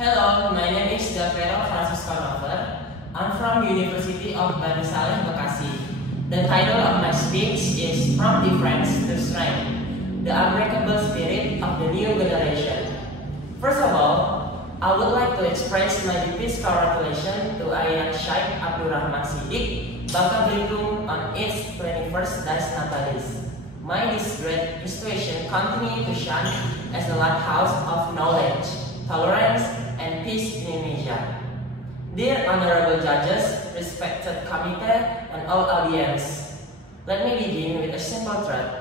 Hello, my name is Davero Francisco Nover. I'm from University of Bani Saleh, Bekasi. The title of my speech is From Difference to Strength, the Unbreakable Spirit of the New Generation. First of all, I would like to express my deepest congratulations to Ayah Syekh Abdurrahman Siddiq, Bangka Belitung on its 21st Dies Natalis. May this great institution continue to shine as a lighthouse of knowledge, tolerance, and peace in Indonesia. Dear honorable judges, respected committee, and all audience, let me begin with a simple truth.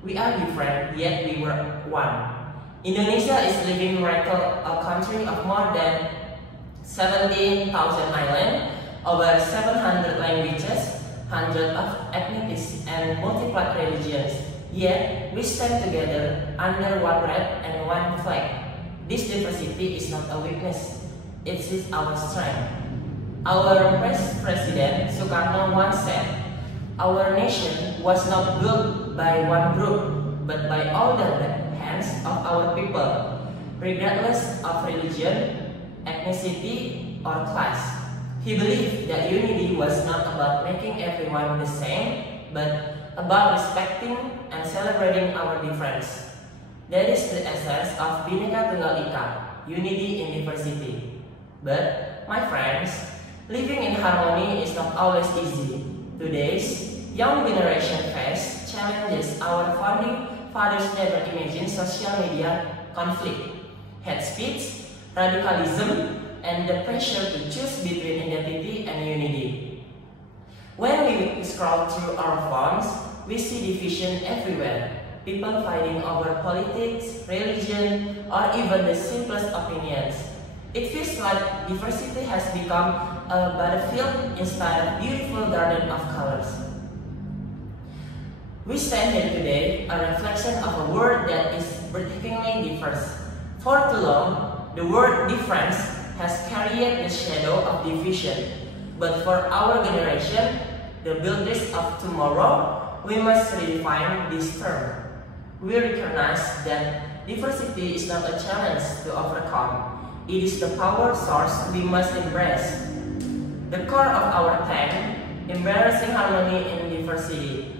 We are different, yet we were one. Indonesia is living miracle, a country of more than 17,000 islands, over 700 languages, hundreds of ethnicities, and multiple religions. Yet, we stand together under one red and one flag. This diversity is not a weakness, it is our strength. Our President Sukarno once said, "Our nation was not built by one group, but by all the hands of our people, regardless of religion, ethnicity, or class." He believed that unity was not about making everyone the same, but about respecting and celebrating our difference. That is the essence of Bhinneka Tunggal Ika, unity in diversity. But, my friends, living in harmony is not always easy. Today's young generation face challenges our founding fathers never imagined: social media conflict, hate speech, radicalism, and the pressure to choose between identity and unity. When we scroll through our phones, we see division everywhere. People fighting over politics, religion, or even the simplest opinions. It feels like diversity has become a battlefield instead of beautiful garden of colors. We stand here today, a reflection of a world that is breathtakingly diverse. For too long, the word difference has carried the shadow of division. But for our generation, the builders of tomorrow, we must redefine this term. We recognize that diversity is not a challenge to overcome. It is the power source we must embrace. The core of our theme, embracing harmony in diversity,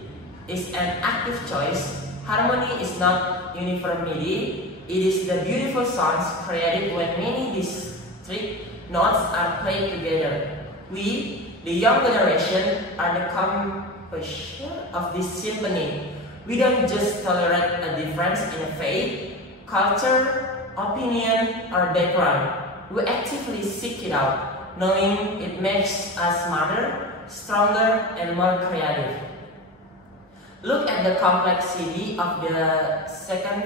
is an active choice. Harmony is not uniformity. It is the beautiful sounds created when many distinct notes are played together. We, the young generation, are the composition of this symphony. We don't just tolerate a difference in faith, culture, opinion, or background. We actively seek it out, knowing it makes us smarter, stronger, and more creative. Look at the complexity of the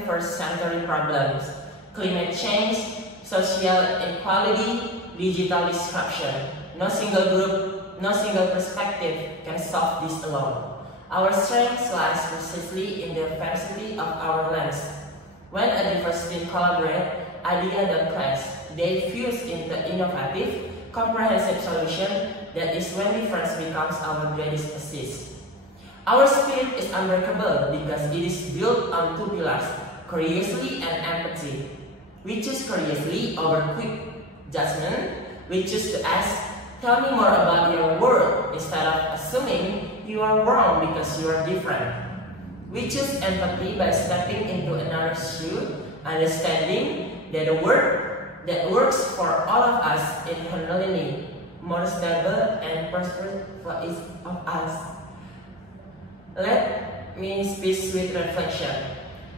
first century problems: climate change, social inequality, digital disruption. No single group, no single perspective can solve this alone. Our strength lies precisely in the diversity of our lands. When a diverse team collaborate, ideas don't clash. They fuse into innovative, comprehensive solution. That is when difference becomes our greatest assist. Our spirit is unbreakable because it is built on two pillars: curiosity and empathy. We choose curiously over quick judgment. We choose to ask, "Tell me more about your world," instead of assuming you are wrong because you are different. We choose empathy by stepping into another's shoe, understanding that a world that works for all of us is inherently more stable and prosperous for each of us. Let me speak with reflection.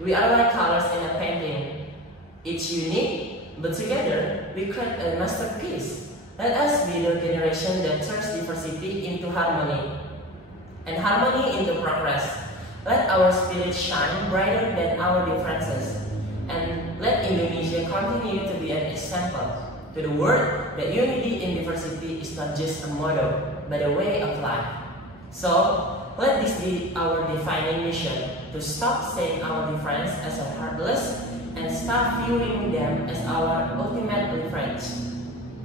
We are like colors in a painting. Each unique, but together we create a masterpiece. Let us be the generation that turns diversity into harmony, and harmony into progress. Let our spirit shine brighter than our differences, and let Indonesia continue to be an example to the world that unity in diversity is not just a motto, but a way of life. So, let this be our defining mission, to stop seeing our difference as a heartless and start viewing them as our ultimate reference.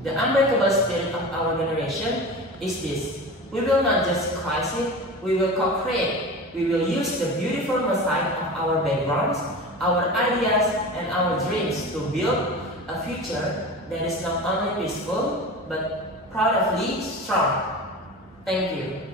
The unbreakable spirit of our generation is this: we will not just coexist, we will co-create. We will use the beautiful mosaic of our backgrounds, our ideas, and our dreams to build a future that is not only peaceful but proudly strong. Thank you.